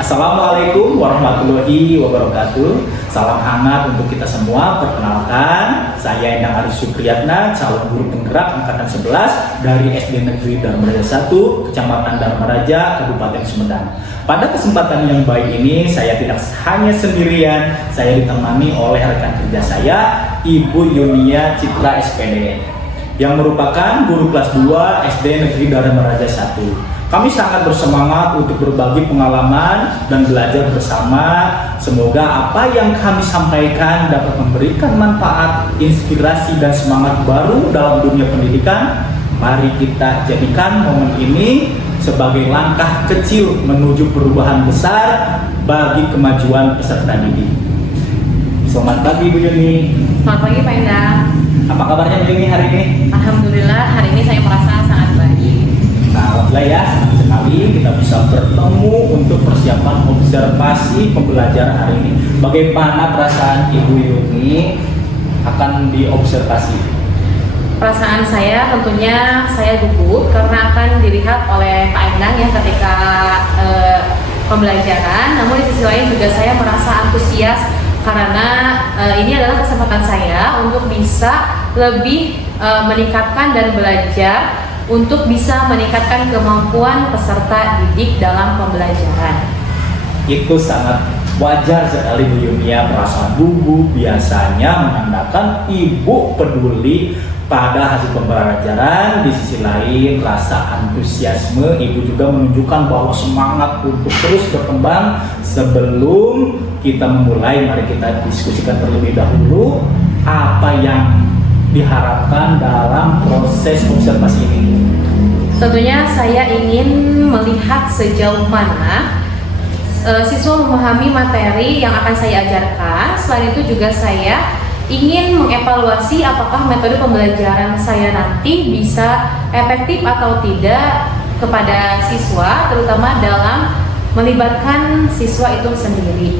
Assalamualaikum warahmatullahi wabarakatuh. Salam hangat untuk kita semua. Perkenalkan, saya Endang Aris Supriyatna, calon guru penggerak angkatan 11 dari SD Negeri Dharma Raja 1, Kecamatan Dharma Raja, Kabupaten Sumedang. Pada kesempatan yang baik ini, saya tidak hanya sendirian, saya ditemani oleh rekan kerja saya, Ibu Yunia Citra SPD, yang merupakan guru kelas 2 SD Negeri Dharma Raja 1. Kami sangat bersemangat untuk berbagi pengalaman dan belajar bersama. Semoga apa yang kami sampaikan dapat memberikan manfaat, inspirasi, dan semangat baru dalam dunia pendidikan. Mari kita jadikan momen ini sebagai langkah kecil menuju perubahan besar bagi kemajuan peserta didik. Selamat pagi Bu Yuni. Selamat pagi Pak Endang. Apa kabarnya Bu Yuni hari ini? Alhamdulillah hari ini saya merasa sangat baik. Nah, alhamdulillah ya, senang sekali kita bisa bertemu untuk persiapan observasi pembelajaran hari ini. Bagaimana perasaan Ibu Yuni akan diobservasi? Perasaan saya tentunya saya gugup karena akan dilihat oleh Pak Endang ya ketika pembelajaran. Namun di sisi lain juga saya merasa antusias karena ini adalah kesempatan saya untuk bisa lebih meningkatkan dan belajar untuk bisa meningkatkan kemampuan peserta didik dalam pembelajaran. Itu sangat wajar sekali Bu Yunia, perasaan gugup biasanya menandakan Ibu peduli pada hasil pembelajaran. Di sisi lain, rasa antusiasme Ibu juga menunjukkan bahwa semangat untuk terus berkembang. Sebelum kita memulai, mari kita diskusikan terlebih dahulu apa yang diharapkan dalam proses observasi ini. Tentunya saya ingin melihat sejauh mana siswa memahami materi yang akan saya ajarkan. Selain itu juga saya ingin mengevaluasi apakah metode pembelajaran saya nanti bisa efektif atau tidak kepada siswa, terutama dalam melibatkan siswa itu sendiri.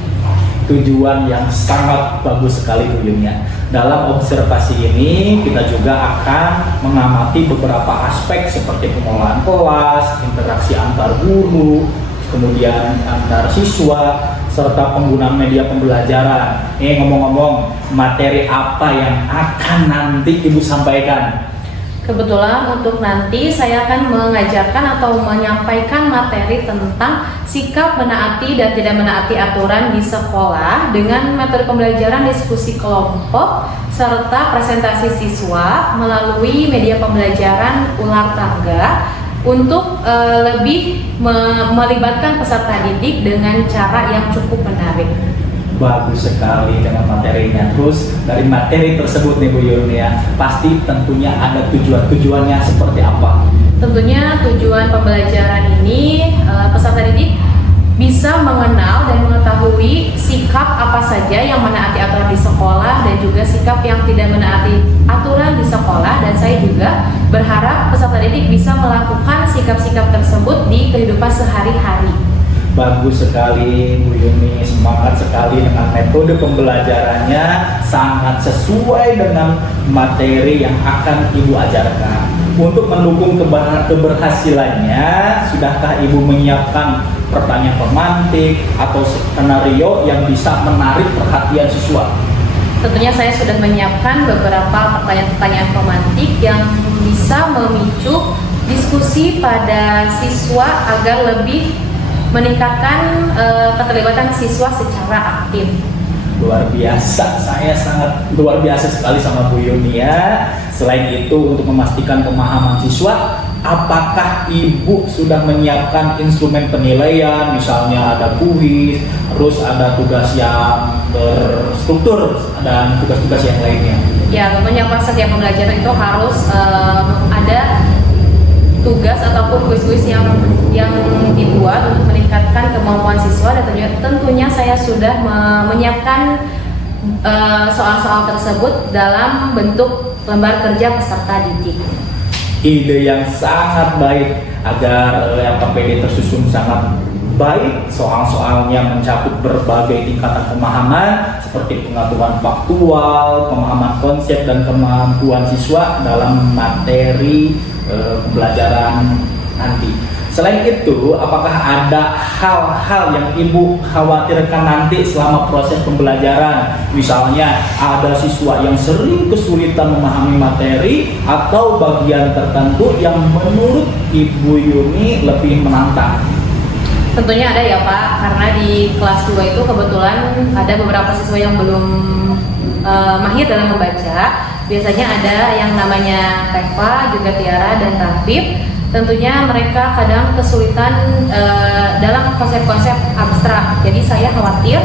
Tujuan yang sangat bagus sekali Bu Yunia. Dalam observasi ini kita juga akan mengamati beberapa aspek seperti pengelolaan kelas, interaksi antar guru, kemudian antar siswa, serta penggunaan media pembelajaran. Ngomong-ngomong, materi apa yang akan nanti Ibu sampaikan? Kebetulan untuk nanti saya akan mengajarkan atau menyampaikan materi tentang sikap menaati dan tidak menaati aturan di sekolah dengan metode pembelajaran diskusi kelompok serta presentasi siswa melalui media pembelajaran ular tangga untuk lebih melibatkan peserta didik dengan cara yang cukup menarik. Bagus sekali dengan materinya. Terus dari materi tersebut nih Bu Yunia, pasti tentunya ada tujuannya seperti apa? Tentunya tujuan pembelajaran ini peserta didik bisa mengenal dan mengetahui sikap apa saja yang menaati aturan di sekolah dan juga sikap yang tidak menaati aturan di sekolah, dan saya juga berharap peserta didik bisa melakukan sikap-sikap tersebut di kehidupan sehari-hari. Bagus sekali Bu Yuni, semangat sekali dengan metode pembelajarannya, sangat sesuai dengan materi yang akan Ibu ajarkan. Untuk mendukung keberhasilannya, sudahkah Ibu menyiapkan pertanyaan pemantik atau skenario yang bisa menarik perhatian siswa? Tentunya saya sudah menyiapkan beberapa pertanyaan-pertanyaan pemantik yang bisa memicu diskusi pada siswa agar lebih meningkatkan keterlibatan siswa secara aktif. Luar biasa, saya sangat luar biasa sekali sama Bu Yunia. Selain itu, untuk memastikan pemahaman siswa, apakah Ibu sudah menyiapkan instrumen penilaian, misalnya ada kuis, terus ada tugas yang terstruktur dan tugas-tugas yang lainnya? Ya, tentunya pas setiap pembelajaran itu harus ada tugas ataupun kuis-kuis yang dibuat untuk meningkatkan kemampuan siswa, dan tentunya saya sudah menyiapkan soal-soal tersebut dalam bentuk lembar kerja peserta didik. Ide yang sangat baik agar LPPD tersusun sangat baik, soal-soalnya mencakup berbagai tingkatan pemahaman seperti pengetahuan faktual, pemahaman konsep, dan kemampuan siswa dalam materi pembelajaran nanti. Selain itu, apakah ada hal-hal yang Ibu khawatirkan nanti selama proses pembelajaran? Misalnya ada siswa yang sering kesulitan memahami materi atau bagian tertentu yang menurut Ibu Yuni lebih menantang? Tentunya ada ya Pak, karena di kelas 2 itu kebetulan ada beberapa siswa yang belum mahir dalam membaca. Biasanya ada yang namanya Teva, juga Tiara dan Rafif. Tentunya mereka kadang kesulitan dalam konsep-konsep abstrak. Jadi saya khawatir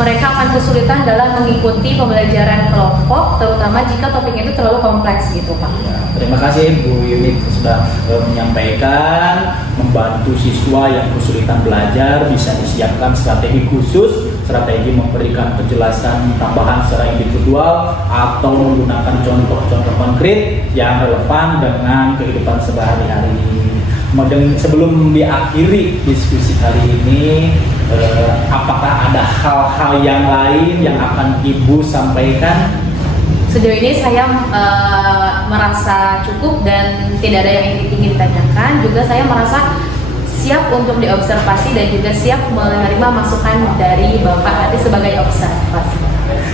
mereka akan kesulitan dalam mengikuti pembelajaran kelompok, terutama jika topiknya itu terlalu kompleks gitu Pak. Ya, terima kasih Bu Yuni sudah menyampaikan, membantu siswa yang kesulitan belajar bisa disiapkan strategi khusus, strategi memberikan penjelasan tambahan secara individual atau menggunakan contoh-contoh konkret yang relevan dengan kehidupan sehari-hari. Sebelum diakhiri diskusi kali ini, apakah ada hal-hal yang lain yang akan Ibu sampaikan? Sejauh ini saya merasa cukup dan tidak ada yang ingin ditanyakan. Juga saya merasa siap untuk diobservasi dan juga siap menerima masukan dari Bapak nanti sebagai observasi.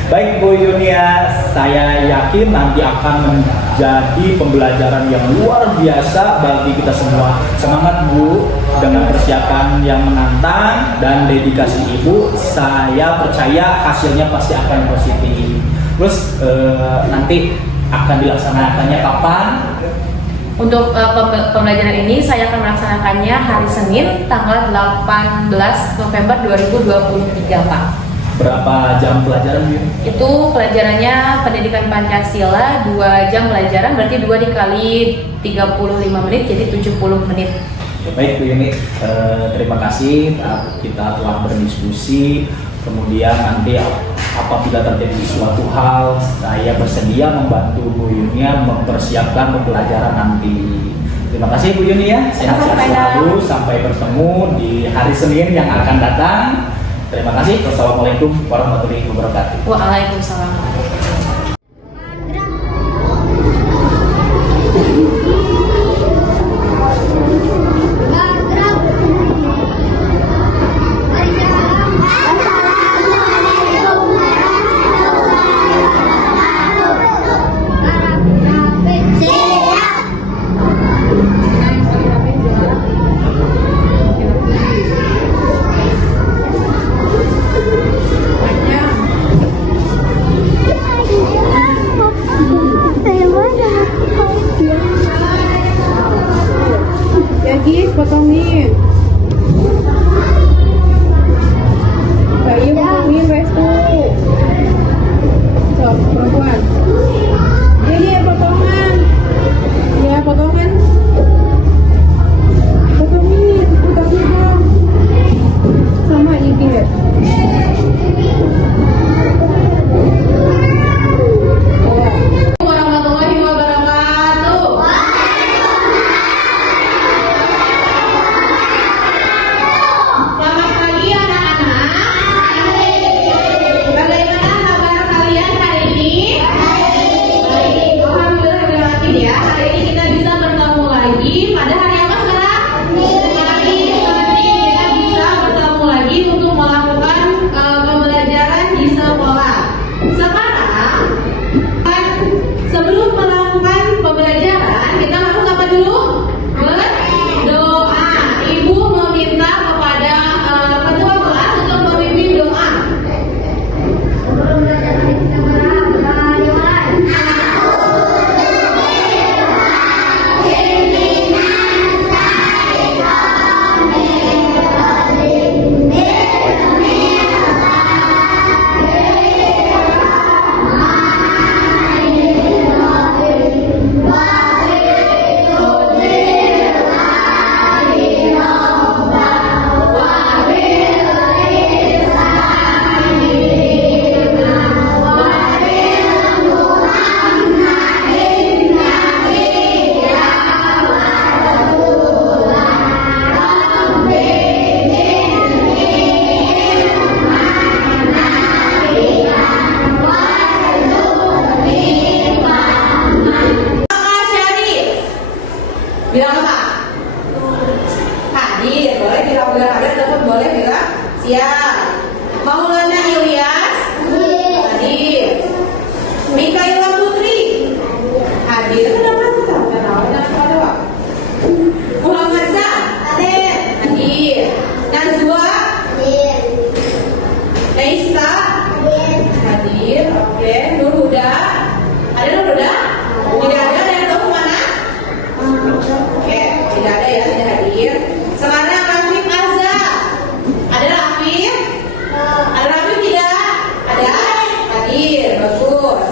Baik Bu Yunia, saya yakin nanti akan menjadi pembelajaran yang luar biasa bagi kita semua. Semangat Bu, dengan persiapan yang menantang dan dedikasi Ibu, saya percaya hasilnya pasti akan positif. Terus nanti akan dilaksanakannya kapan? Untuk pembelajaran ini saya akan melaksanakannya hari Senin tanggal 18 November 2023 Pak. Berapa jam pelajaran Bu? Itu pelajarannya pendidikan Pancasila 2 jam pelajaran, berarti 2 dikali 35 menit jadi 70 menit. Baik Bu Yuni, terima kasih kita telah berdiskusi. Kemudian nanti apabila terjadi suatu hal, saya bersedia membantu Bu Yuni mempersiapkan pembelajaran nanti. Terima kasih Bu Yuni ya, sehat-sehat selalu, sampai bertemu di hari Senin yang akan datang. Terima kasih. Wassalamualaikum warahmatullahi wabarakatuh. Waalaikumsalam. Potongin. Bayi potongin restu. So, perempuan. Ini potongan. Ya, potongan. Potongin dong. Sama ini ya. Warahmatullahi wabarakatuh. udah ada telepon boleh bilang siap. Maulana Ilyas hadir. Mikaela Putri hadir. Kenapa kita kenal? Kenapa ada Wak? Muhammad Sam hadir. Nazwa Naisa hadir. Oke. Nur Huda ada. Nur Huda? Tidak ada. Yang tahu kemana? Oke, tidak ada ya, tidak hadir. Sekarang Rafif Azza. Ada Rafif? Ada Rafif tidak? Ada? Hadir, bagus.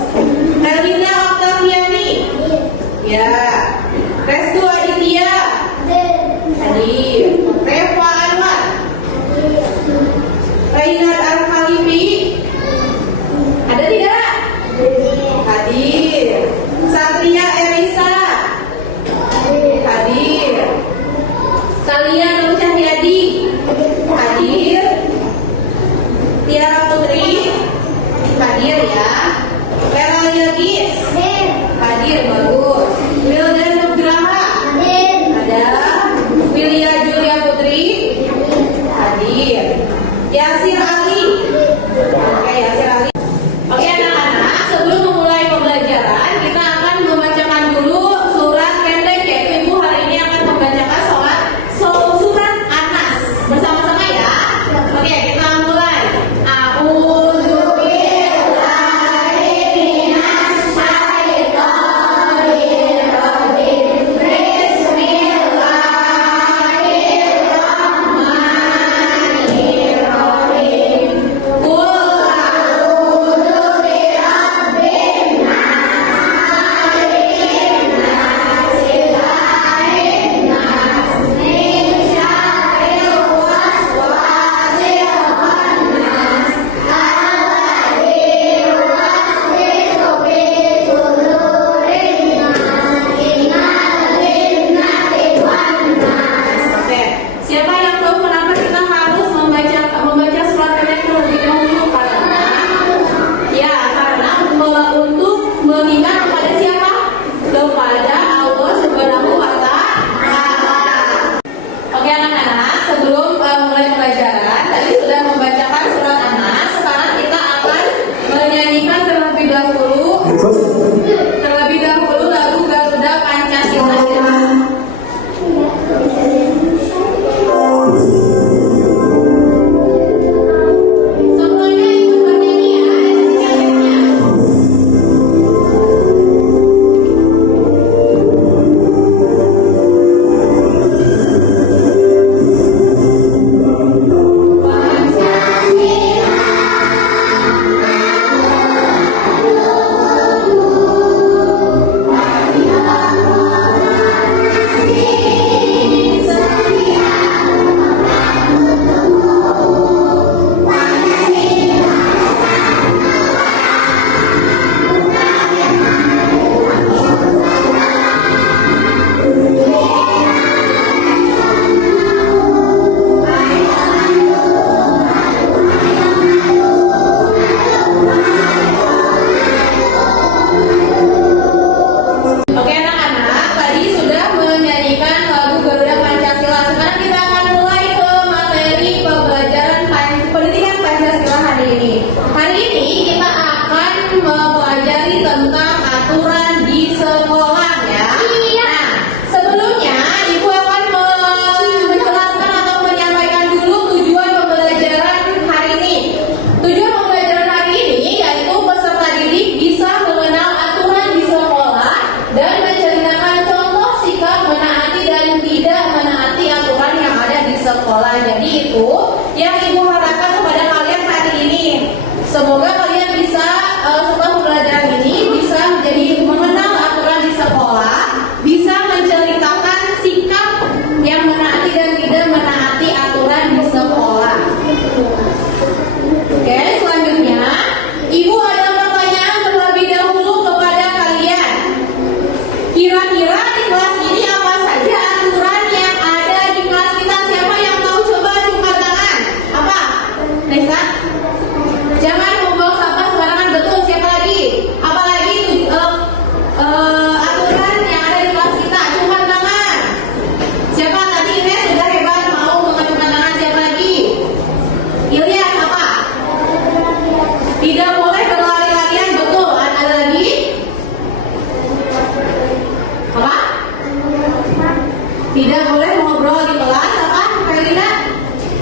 Tidak boleh ngobrol di kelas, apa Felina?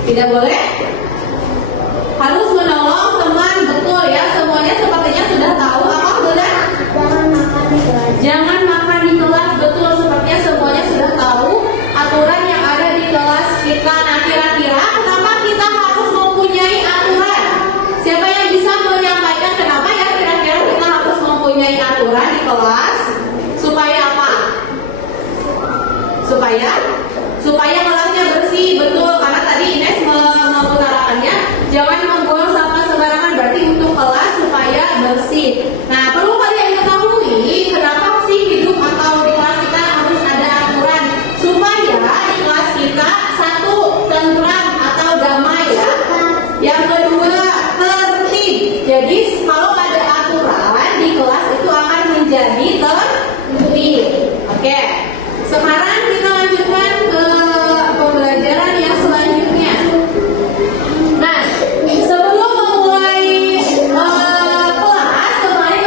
Tidak boleh. Harus menolong teman, betul ya. Semuanya sepertinya sudah tahu apa benar? Jangan makan di kelas, betul. Sepertinya semuanya sudah tahu aturan yang ada di kelas kita. Nah, kira-kira kenapa kita harus mempunyai aturan? Siapa yang bisa menyampaikan kenapa ya kira-kira kita harus mempunyai aturan di kelas? Supaya apa? Supaya kelasnya bersih, betul. Karena tadi Ines mengutarakannya, jangan membuang sampah sembarangan. Berarti untuk kelas supaya bersih. Nah, perlu kalian ketahui kenapa sih hidup atau di kelas kita harus ada aturan supaya di kelas kita satu tentram atau damai ya. Yang kedua tertib. Jadi kalau ada aturan di kelas itu akan menjadi tertib. Oke. Sekarang kita lanjutkan ke pembelajaran yang selanjutnya. Nah, sebelum memulai kelas, kemarin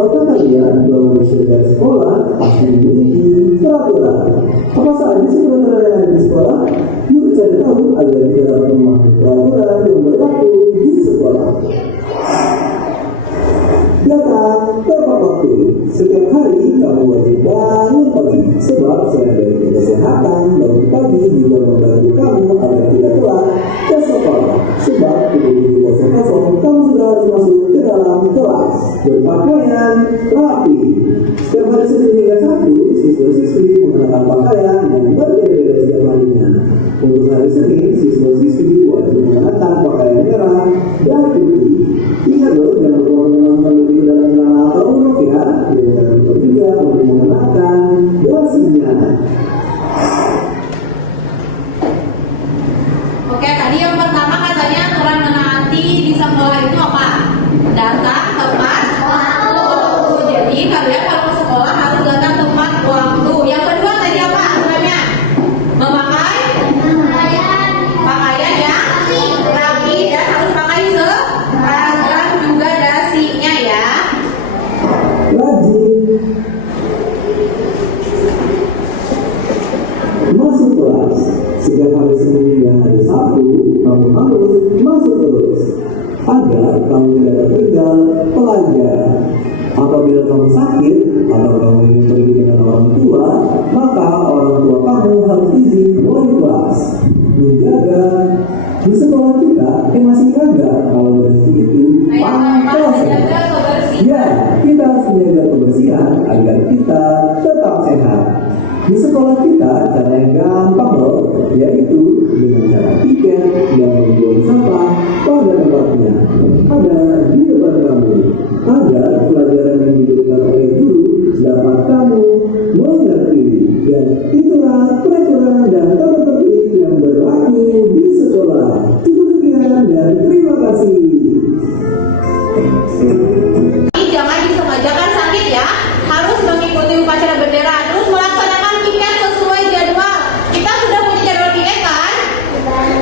Tahukah kalian bahwa di setiap sekolah pasti memiliki peraturan? Apa saja sih peraturan yang ada di sekolah? Yuk cari tahu agar kita dapat memahami peraturan yang berlaku di sekolah. Datang tepat waktu. Setiap hari kamu wajib bangun pagi, sebab selain dari kesehatan, bangun pagi juga membantu kamu agar tidak telat ke sekolah. Sebab pukul 7.00 kamu sudah harus masuk ke dalam kelas berpakaian rapi. Setiap hari Senin hingga Sabtu, siswa-siswi mengenakan pakaian yang berbeda-beda setiap harinya. Untuk hari Senin, siswa-siswi wajib mengenakan pakaian merah dan putih. Ingat loh, jangan lupa mengenakan baju ke dalam celana atau rok ya. Dan jangan lupa juga untuk mengenakan dasinya. Oke, tadi yang pertama katanya aturan menaati di sekolah itu apa? Datang tepat waktu. Jadi kalian kalau ke sekolah harus datang tepat waktu. Yang kedua tadi apa aturannya? Memakai pakaian yang rapi dan harus pakai seragam juga dasinya ya. Rajin masuk kelas. Setiap hari Senin dan hari Sabtu, kamu harus masuk terus agar kamu tidak tertinggal pelajaran. Apabila kamu sakit atau kamu ingin pergi dengan orang tua, maka orang tua kamu harus izin wali kelas. Menjaga di sekolah kita, masih ingat kalau bersih itu pantas. Ya, kita harus menjaga kebersihan agar kita tetap sehat. Di sekolah kita, cara yang gampang loh, yaitu dengan cara piket dan membuang sampah pada tempatnya. Ada di depan kamu, agar pelajaran yang diberikan oleh guru dapat kamu mengerti. Dan itulah peraturan dan tata tertib yang berlaku di sekolah. Cukup sekian dan terima kasih. Jangan disengajakan sakit ya. Harus mengikuti upacara bendera, terus melaksanakan piket sesuai jadwal. Kita sudah punya jadwal piket kan?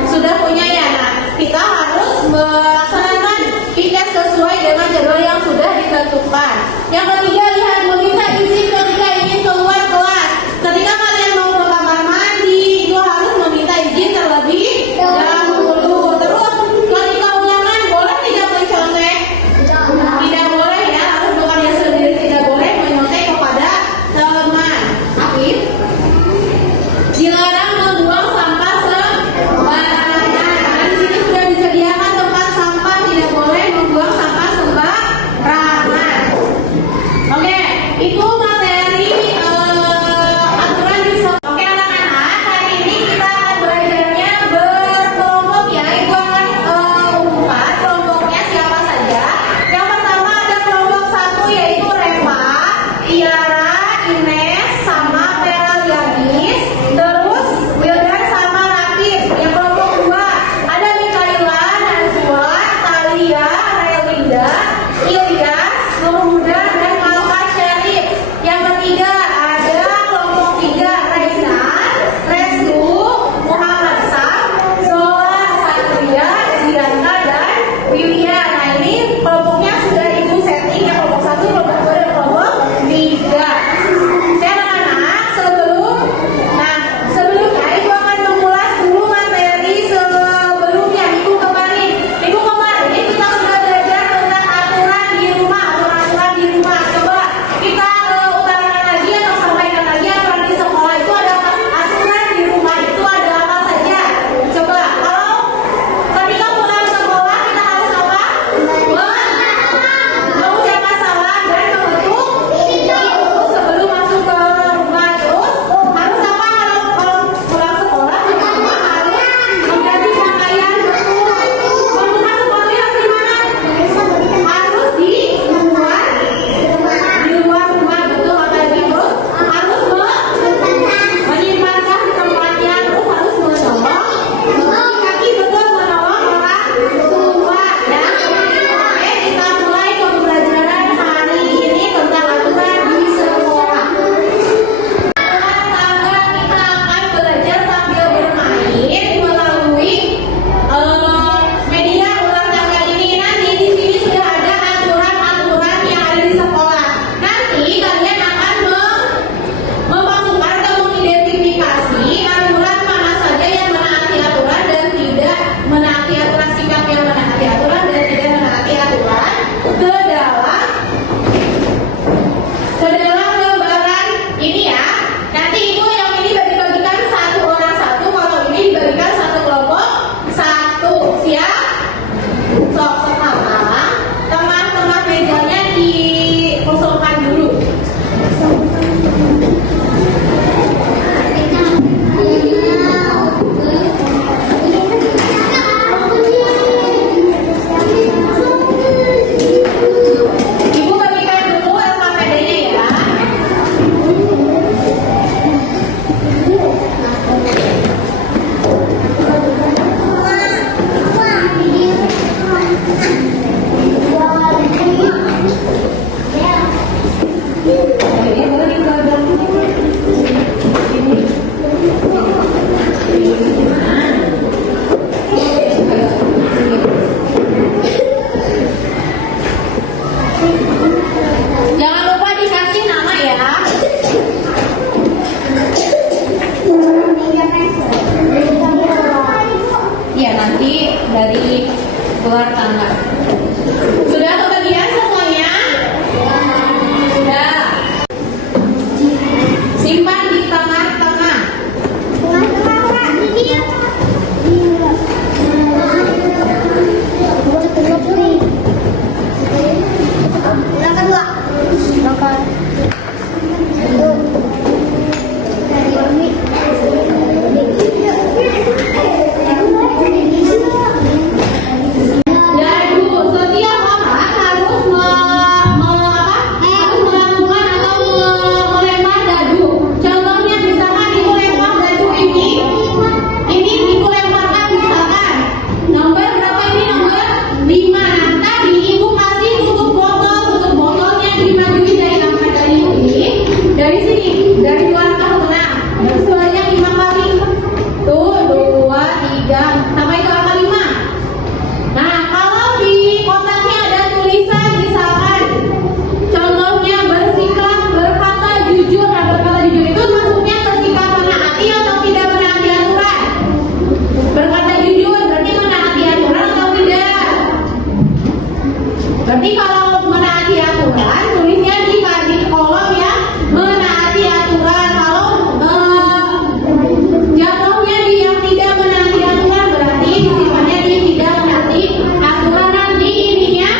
Sudah punya ya. Nah, kita harus melaksanakan piket sesuai dengan jadwal yang sudah ditentukan. Yang ketiga, lihat meminta izin ketika ingin keluar kelas. Ketika kalian mau ke kamar mandi, itu harus meminta izin terlebih dahulu. Terus ketika ulangan boleh tidak mencontek? Tidak boleh ya, harus bekerja sendiri, tidak boleh menyontek kepada teman. Afif, dilarang membuang sampah sembarangan. Nah, di sini sudah disediakan tempat sampah, tidak boleh membuang sampah sembarangan. Oke, tangga. Sudah kebagian semuanya? Sudah. Simpan di tengah-tengah. Dadu, setiap orang harus harus melakukan atau melempar dadu. Contohnya misalkan ibu lempar dadu ini ibu lemparkan misalkan nomor berapa ini, nomor 5. Nah, tadi ibu kasih tutup botolnya dimajuin dari angka dari sini, dari luar ke tengah sebanyak 5 kali. Tuh 2, 3 sampai ke angka 5. Nah, kalau di kotaknya ada tulisan misalkan contohnya bersikap berkata jujur. Nah, berkata jujur itu masuknya ke sikap menaati atau tidak menaati aturan? Berkata jujur berarti menaati aturan atau tidak? Berarti kalau menaati aturan tulisnya di kolom ya menaati aturan. Kalau jatuhnya di yang tidak menaati aturan berarti disimpannya di tidak menaati aturan. Nanti ininya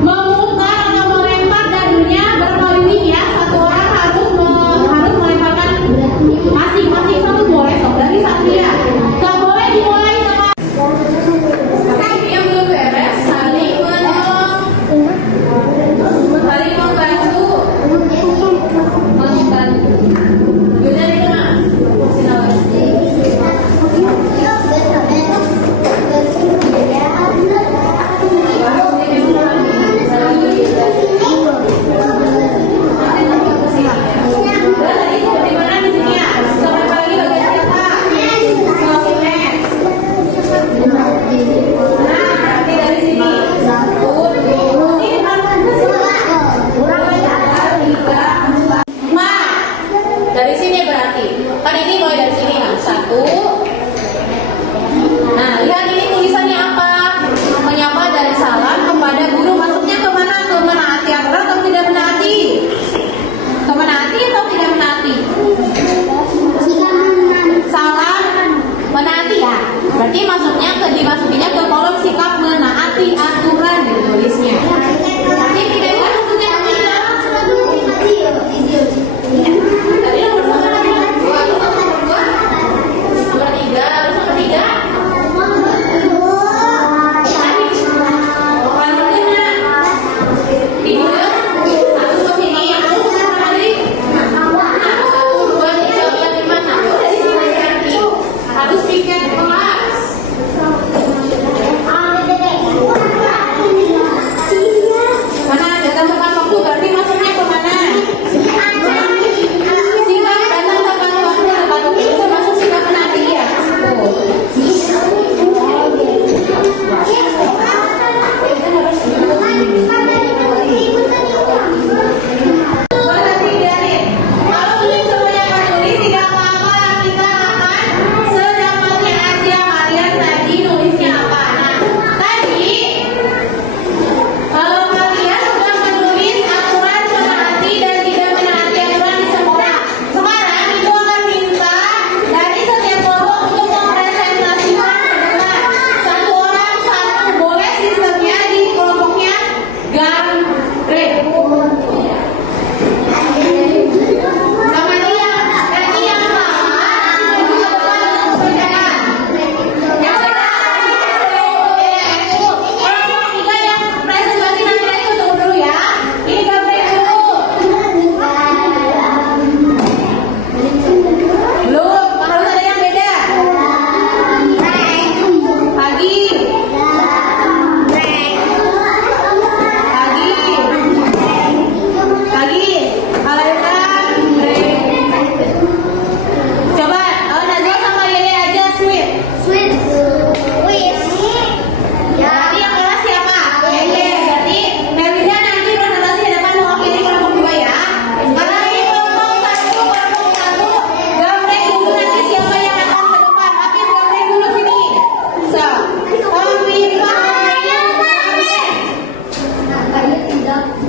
memutar atau melempar dadunya berkeliling ya. Satu orang harus melemparkan masing-masing satu, boleh sob dari Satria. Gak boleh dimulai sama yang belum beres, saling membantu.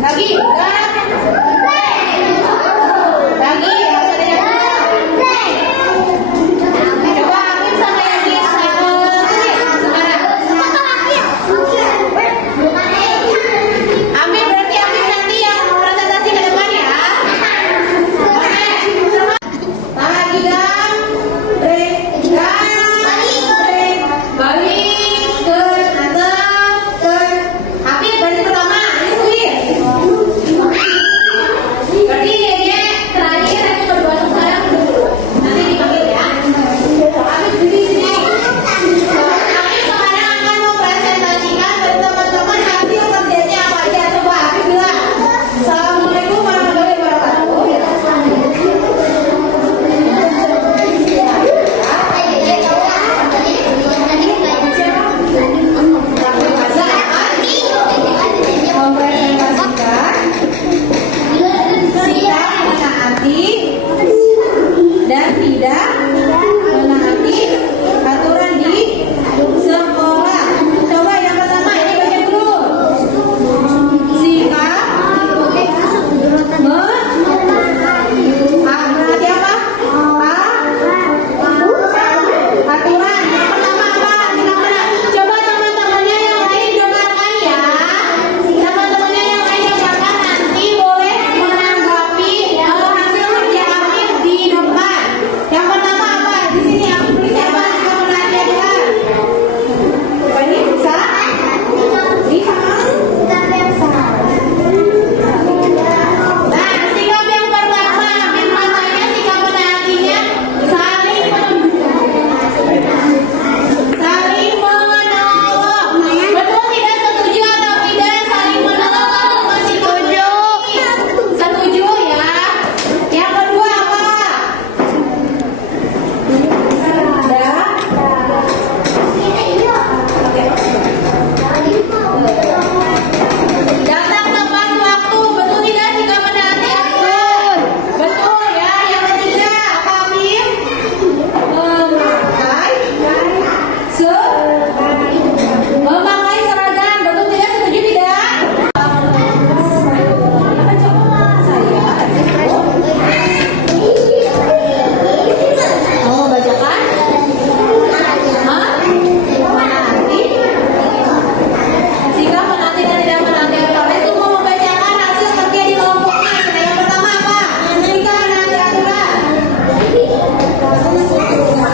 Lagi, enggak. Lagi, harus ada yang coba Amin sama Yagi sekarang. Amin berarti Amin nanti yang presentasi ke depan ya. Oke. Lagi dan break. Balik ke Amin berarti pertama ini Suwir. Berarti ya terakhir aku berdua sekarang dulu. Nanti dipanggil ya. Amin di sini. Amin sekarang akan mempresentasikan ke teman-teman hasil kerjanya apa aja. Coba Amin bilang. Assalamualaikum warahmatullahi wabarakatuh. Mempresentasikan sikap menaati dan tidak menaati aturan di sekolah. Coba yang pertama ini baca dulu. Sikap menaati apa? Aturan. Yang pertama apa? Sikap menaati. Coba teman-temannya yang lain dengarkan ya. Teman-temannya yang lain dengarkan, nanti boleh menanggapi hasil kerja Amin di depan. Yang pertama apa? Di sini aku beri siapa? Sikap menaati aturan. Coba ini bisa? Bisa kan? Nah, sikap yang pertama, Amin katanya sikap menaatinya saling menolong. Betul tidak? Setuju atau tidak? Saling menolong atau masih setuju? Setuju ya. Yang kedua apa? Datang tepat waktu. Betul tidak? Sikap menaati aturan. Betul ya. Yang ketiga apa Amin? Memakai seragam. Betul tidak? Setuju tidak? Mau bacakan? Menaati. Sikap menaati dan tidak menaati aturan. Itu mau membacakan hasil kerja di kelompoknya. Yang pertama apa? Sikap menaati aturan.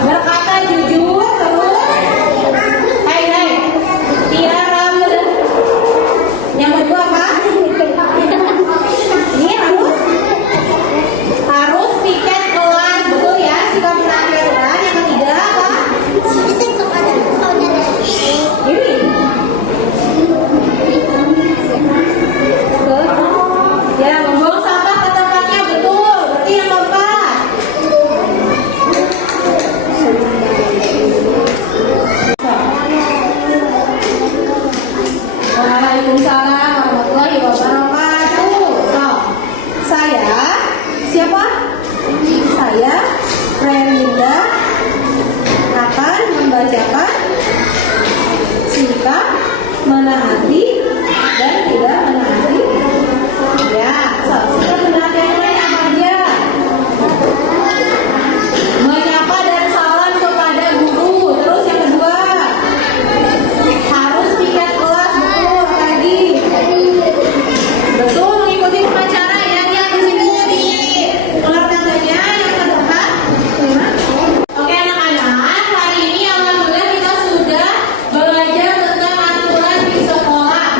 Berkata jujur, terus hai tiara mudah. Yang kedua apa? Ini harus piket kelas. Betul ya, sikap menaati aturan. Yang ketiga apa? Ini ya, membuang sampah ke tempatnya. Betul. Berarti yang keempat. Waalaikumsalam warahmatullahi wabarakatuh. So, saya siapa? Saya Relinda akan membacakan sikap menaati dan tidak menaati. Ya, so, sikap menaati aturan apa aja? Menyapa dan salam kepada guru. Terus yang kedua, harus piket kelas. Betul lagi. Betul, mengikuti upacara ya. Lihat di sini di kelas tangganya yang kedepan. Oke anak-anak, hari ini alhamdulillah kita sudah belajar tentang aturan di sekolah.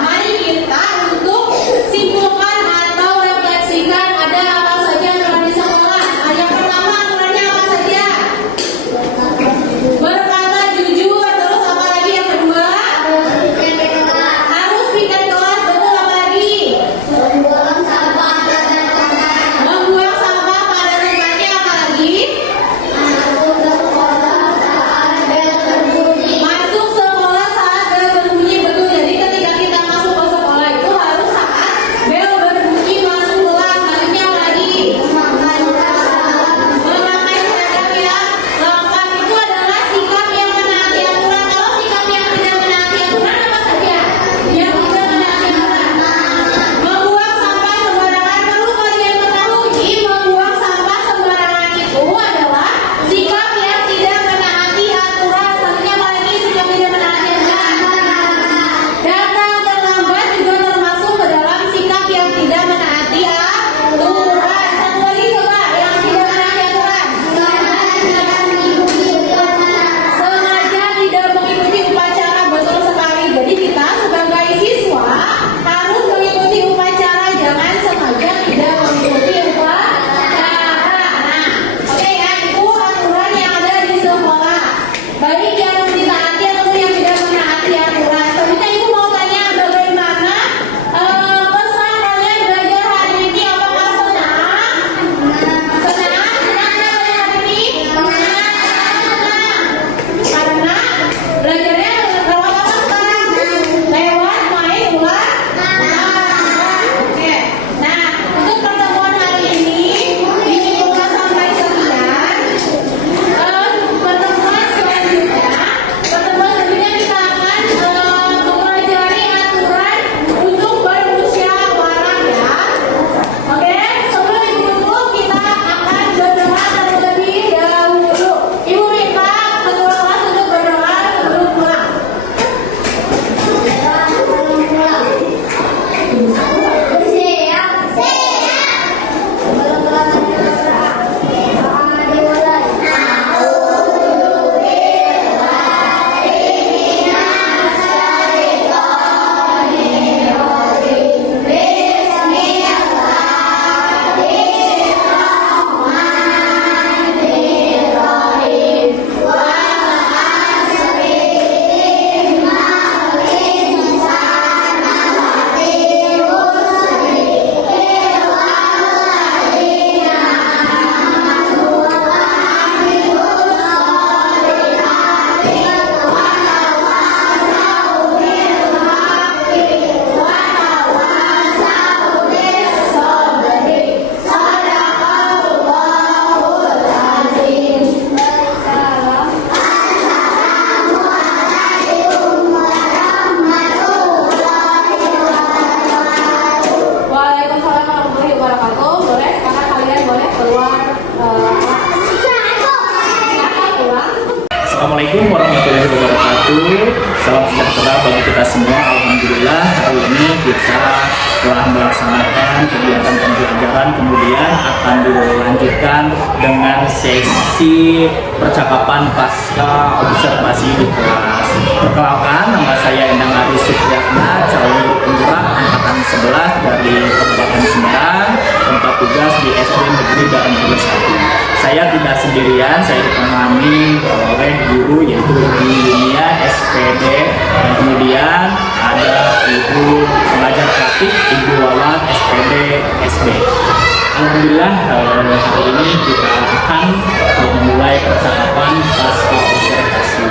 Salam sejahtera bagi kita semua. Alhamdulillah hari ini kita telah melaksanakan kegiatan pembelajaran, kemudian akan dilanjutkan dengan sesi percakapan pasca observasi di kelas. Perkenalkan, nama saya Endang Aris Supriyatna, calon guru penggerak angkatan 11 dari Kabupaten Sumedang, tempat tugas di SD Negeri Darun 1. Saya tidak sendirian, saya ditemani oleh guru yaitu Ibu Yunia SPD, dan kemudian ada Ibu pengajar praktik Ibu Wawan SPD SB. Alhamdulillah hari ini kita akan memulai percakapan pasca observasi.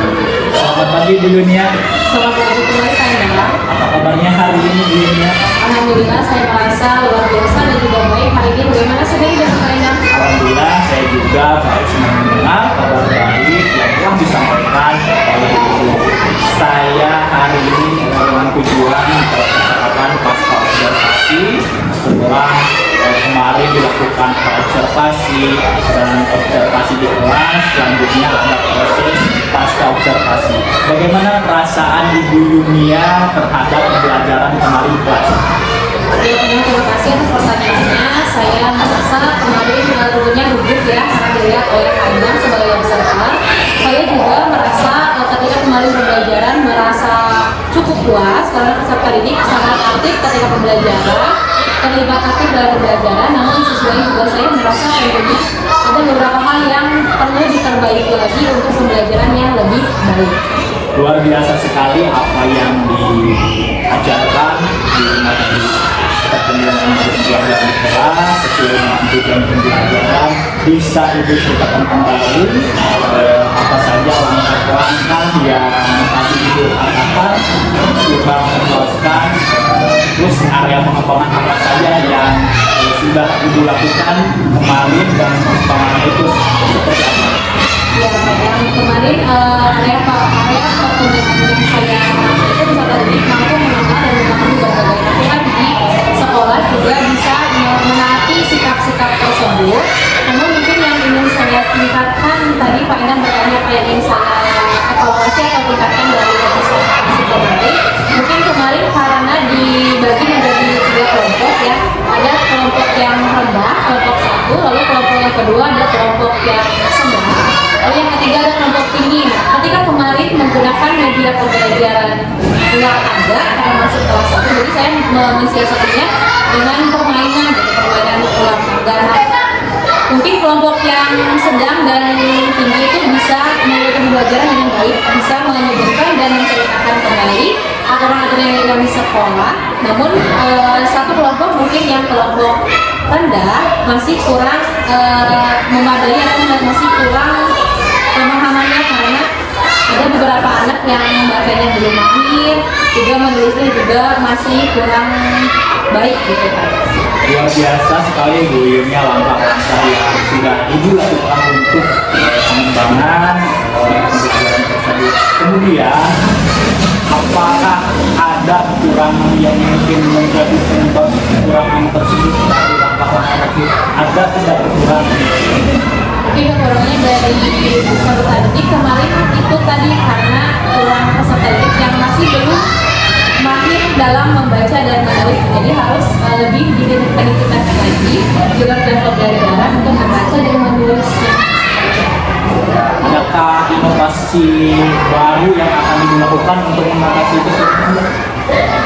Selamat pagi Bu Yunia. Selamat pagi kembali Pak Endang. Apa kabarnya hari ini Bu Yunia? Alhamdulillah saya merasa luar biasa dan juga baik. Hari ini bagaimana sendiri dengan Pak Endang? Alhamdulillah saya juga baru senang mendengar kabar baik yang telah disampaikan oleh Ibu. Saya hari ini dengan tujuan percakapan pasca observasi setelah kemarin dilakukan observasi dan observasi di kelas, selanjutnya ada proses pasca observasi. Bagaimana perasaan Ibu Yunia terhadap pembelajaran kemarin di kelas? Terima kasih atas pertanyaannya. Saya merasa kemarin tentunya gugup ya karena dilihat oleh Pak Endang sebagai observer. Saya juga merasa ketika kemarin pembelajaran merasa cukup puas karena peserta didik sangat aktif ketika pembelajaran, terlibat aktif dalam pembelajaran. Namun sesuai juga saya merasa tentunya ada beberapa hal yang perlu diperbaiki lagi untuk pembelajaran yang lebih baik. Luar biasa sekali apa yang diajarkan di materi pertemuan pembelajaran kelas sesuai dengan tujuan pembelajaran. Bisa Ibu ceritakan kembali apa saja langkah-langkah yang tadi Ibu katakan kurang memuaskan, terus area pengembangan apa saja yang sudah Ibu lakukan kemarin dan pengembangan itu seperti apa? Ya, yang kemarin area perkembangan yang saya rasa itu peserta didik mampu mengenal dan memahami berbagai aturan di sekolah, juga bisa menaati sikap-sikap tersebut. Namun mungkin yang ingin saya tingkatkan tadi Pak Endang bertanya apa yang ingin saya evaluasi atau tingkatkan dari observasi kemarin. Mungkin kemarin karena dibagi menjadi 3 kelompok ya, ada kelompok yang rendah, kelompok 1, lalu kelompok yang kedua ada kelompok yang sedang. Lalu yang ketiga ada kelompok tinggi. Ketika kemarin menggunakan media pembelajaran luar ada karena masuk kelas 1, jadi saya mensiasatinya dengan permainan luar tangga. Mungkin kelompok yang sedang dan tinggi itu bisa melakukan pembelajaran dengan baik, bisa menyebutkan dan menceritakan kembali aturan-aturan yang ada di sekolah. Namun satu kelompok mungkin yang kelompok rendah masih kurang memadai atau masih kurang pemahamannya karena ada beberapa anak yang membacanya belum mahir, juga menulisnya juga masih kurang baik gitu kan. Luar biasa sekali Bu Yunia langkah-langkah yang sudah Ibu lakukan untuk pengembangan pembelajaran tersebut. Kemudian apakah ada kekurangan yang mungkin menjadi penyebab kekurangan tersebut dari langkah-langkah itu? Ada tidak kekurangan? Mungkin kekurangannya dari peserta didik kemarin itu tadi karena kurang peserta didik yang masih belum mahir dalam membaca dan menulis, jadi harus lebih ditingkatkan lagi juga dalam pembelajaran untuk membaca dan menulisnya. Adakah inovasi baru yang akan dilakukan untuk mengatasi itu?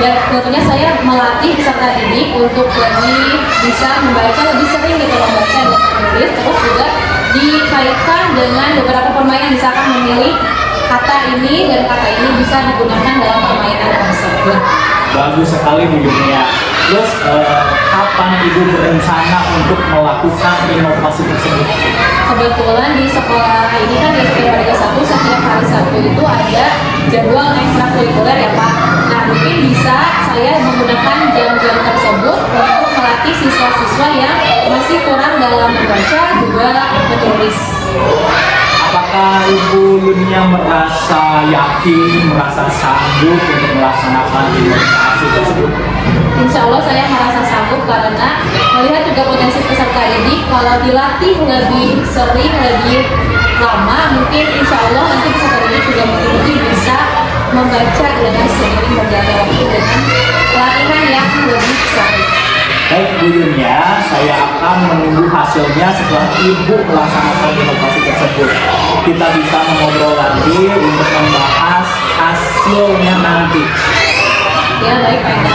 Ya tentunya saya melatih peserta didik untuk lebih bisa membaca lebih sering gitu membaca dan menulis, terus juga dikaitkan dengan beberapa permainan, misalkan memilih kata ini dan kata ini bisa digunakan dalam permainan tersebut. Bagus sekali Bu Yunia. Terus kapan Ibu berencana untuk melakukan inovasi tersebut? Kebetulan di sekolah ini kan di SD Warga 1 setiap hari Sabtu itu ada jadwal ekstrakurikuler ya Pak. Nah mungkin bisa saya menggunakan jam-jam tersebut untuk melatih siswa-siswa yang masih kurang dalam membaca juga menulis. Apakah Ibu Yunia merasa yakin, merasa sanggup untuk melaksanakan inovasi tersebut? Insya Allah saya merasa sanggup karena melihat juga potensi peserta didik kalau dilatih lebih sering, lebih lama, mungkin insya Allah nanti peserta didik juga mungkin bisa membaca dengan seiring berjalannya waktu dengan latihan yang lebih sering. Baik Bu Yunia, saya akan menunggu hasilnya setelah Ibu melaksanakan inovasi tersebut. Kita bisa mengobrol lagi untuk membahas hasilnya nanti. Ya, baik Pak Ida.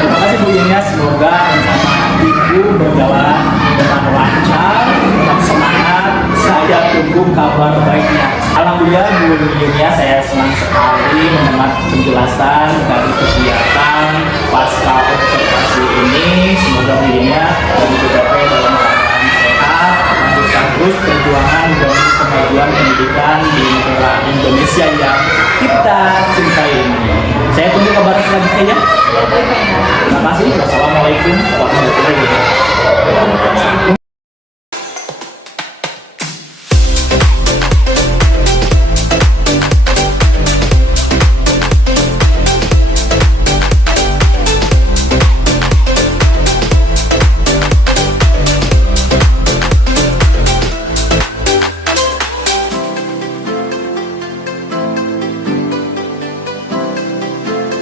Terima kasih Bu Yunia, semoga rencana Ibu berjalan dengan lancar, tetap semangat. Saya tunggu kabar baiknya. Alhamdulillah Bu Yunia, saya senang sekali mendengar penjelasan dari kegiatan pasca observasi ini. Semoga Bu Yunia dan BPP dalam keadaan sehat, lanjutkan terus perjuangan demi kemajuan pendidikan di negara Indonesia yang kita cintai ini. Saya tunggu kabar selanjutnya ya. Ya, baik Pak Ida. Terima kasih. Wassalamualaikum warahmatullahi wabarakatuh.